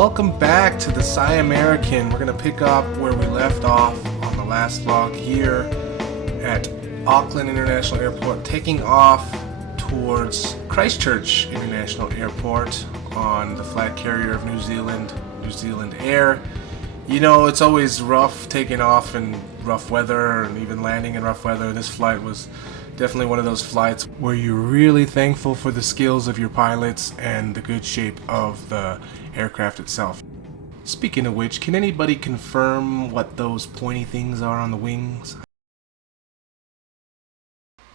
welcome back to the Siamerican. We're going to pick up where we left off on the last vlog here at Auckland International Airport, taking off towards Christchurch International Airport on the flag carrier of New Zealand Air. You know, it's always rough taking off in rough weather and even landing in rough weather. This flight was definitely one of those flights where you're really thankful for the skills of your pilots and the good shape of the aircraft itself. Speaking of which, can anybody confirm what those pointy things are on the wings?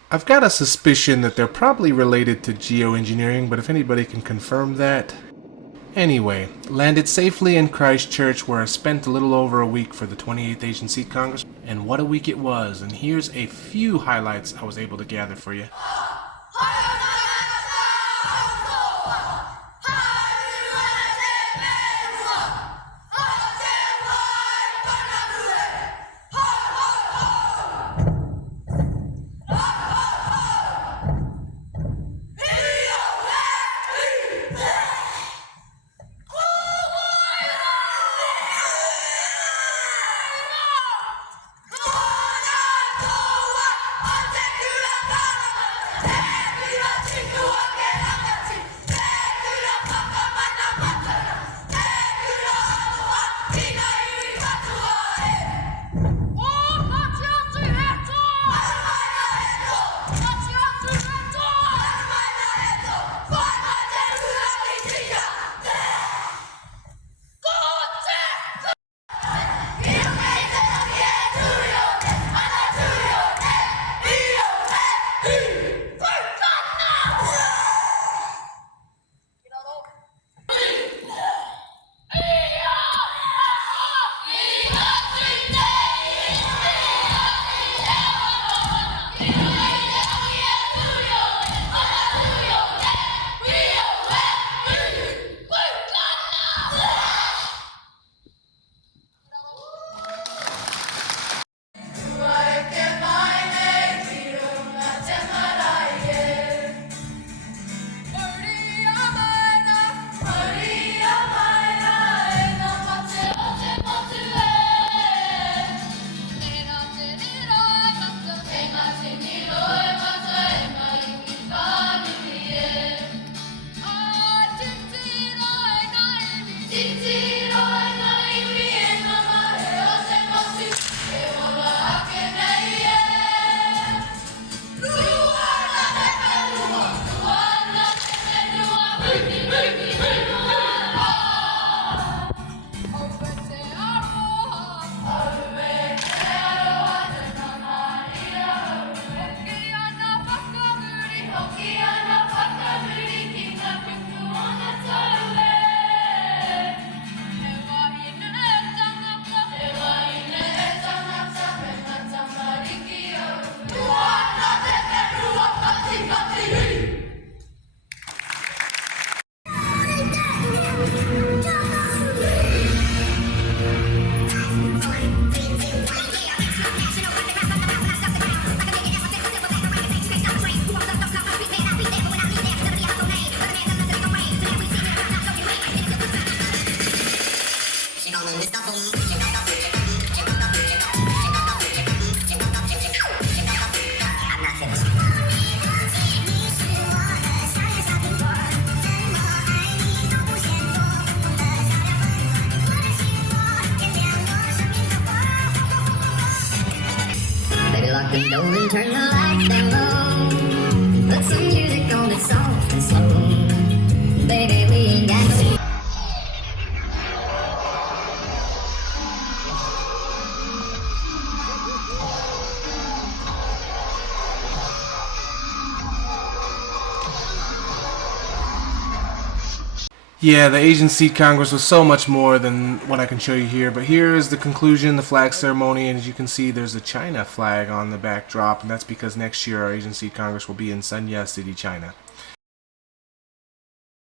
I've got a suspicion that they're probably related to geoengineering, but if anybody can confirm that. Anyway, landed safely in Christchurch, where I spent a little over a week for the 28th Asian Seat Congress. And what a week it was, and here's a few highlights I was able to gather for you. Lock the door and turn the lights down low. Put some music on that's soft and slow. Baby, we ain't got no. Yeah, the Asian Seat Congress was so much more than what I can show you here, but here is the conclusion, the flag ceremony, and as you can see there's a China flag on the backdrop, and that's because next year our Asian Seat Congress will be in Sanya City, China.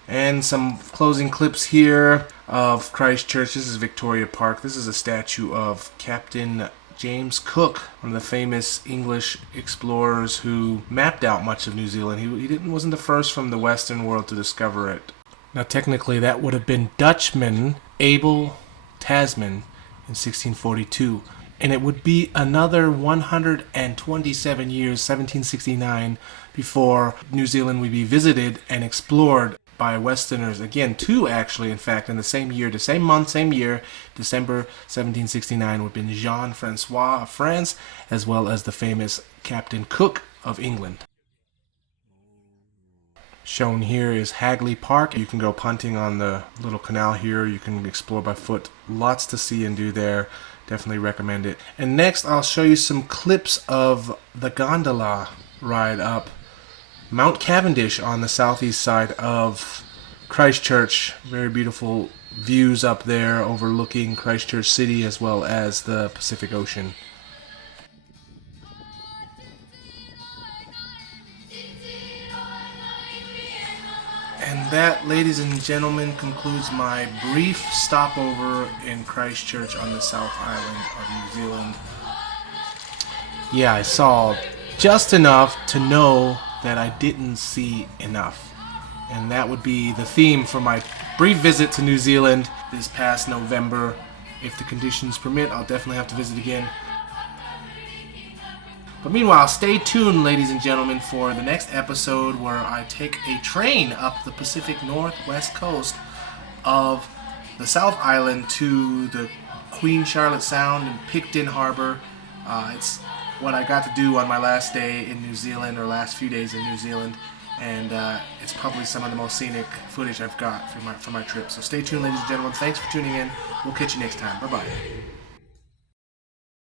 And some closing clips here of Christchurch. This is Victoria Park. This is a statue of Captain James Cook, one of the famous English explorers who mapped out much of New Zealand. He wasn't the first from the Western world to discover it. Now, technically, that would have been Dutchman Abel Tasman in 1642. And it would be another 127 years, 1769, before New Zealand would be visited and explored by Westerners. Again, two actually, in fact, in the same year, the same month, same year, December 1769, would have been Jean-Francois of France, as well as the famous Captain Cook of England. Shown here is Hagley Park. You can go punting on the little canal here. You can explore by foot. Lots to see and do there. Definitely recommend it. And next I'll show you some clips of the gondola ride up Mount Cavendish on the southeast side of Christchurch. Very beautiful views up there overlooking Christchurch City as well as the Pacific Ocean. And that, ladies and gentlemen, concludes my brief stopover in Christchurch on the South Island of New Zealand. Yeah, I saw just enough to know that I didn't see enough. And that would be the theme for my brief visit to New Zealand this past November. If the conditions permit, I'll definitely have to visit again. But meanwhile, stay tuned, ladies and gentlemen, for the next episode where I take a train up the Pacific Northwest coast of the South Island to the Queen Charlotte Sound and Picton Harbor. It's what I got to do on my last day in New Zealand, or last few days in New Zealand, and it's probably some of the most scenic footage I've got for my trip. So stay tuned, ladies and gentlemen. Thanks for tuning in. We'll catch you next time. Bye-bye.